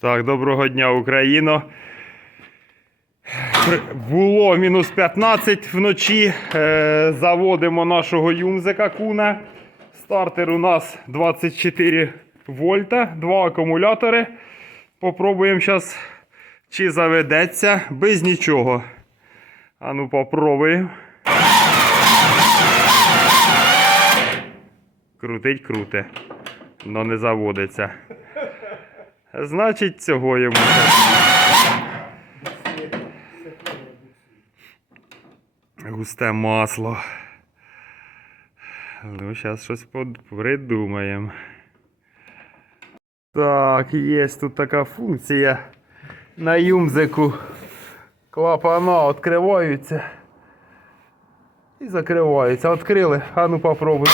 Так, доброго дня, Україно. Було мінус 15 вночі. Е, заводимо нашого юмзика куна. Стартер у нас 24 вольта, два акумулятори. Попробуємо зараз, чи заведеться без нічого. А ну попробуємо. Крутить, круте. Но не заводиться. Значить, цього йому. Густе масло. Ну, зараз щось придумаємо. Так, є тут така функція. На юмзику клапана відкриваються. І закриваються. Відкрили. А ну попробуй.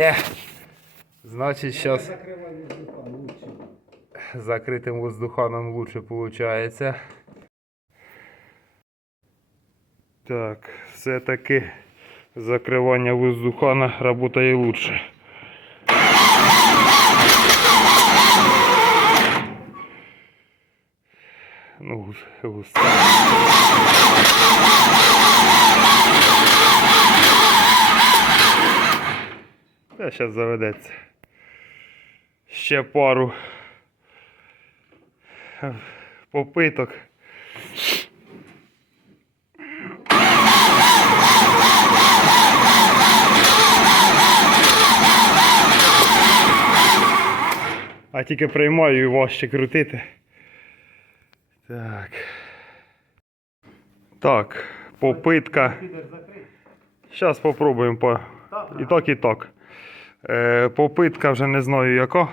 Ні. Значить, зараз закритим воздуханом лучше получается. Так, все-таки закривання воздухана работає лучше. Ну, гус- Та зараз заведеться. Ще пару попиток. А тільки приймаю і важче крутити. Так. Так, попитка. Зараз попробуємо по. І так, і так. Е, попитка вже не знаю яка.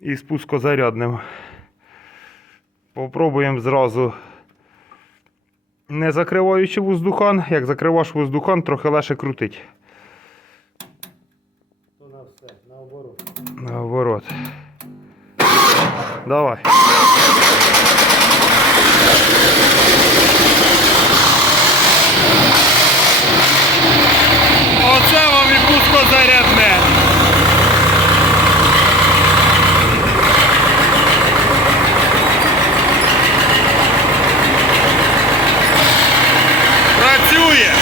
І з пускозарядним. Попробуємо зразу. Не закриваючи воздухан, як закриваєш воздухан, трохи легше крутить. То на все, наоборот. Наоборот. Давай. Hallelujah.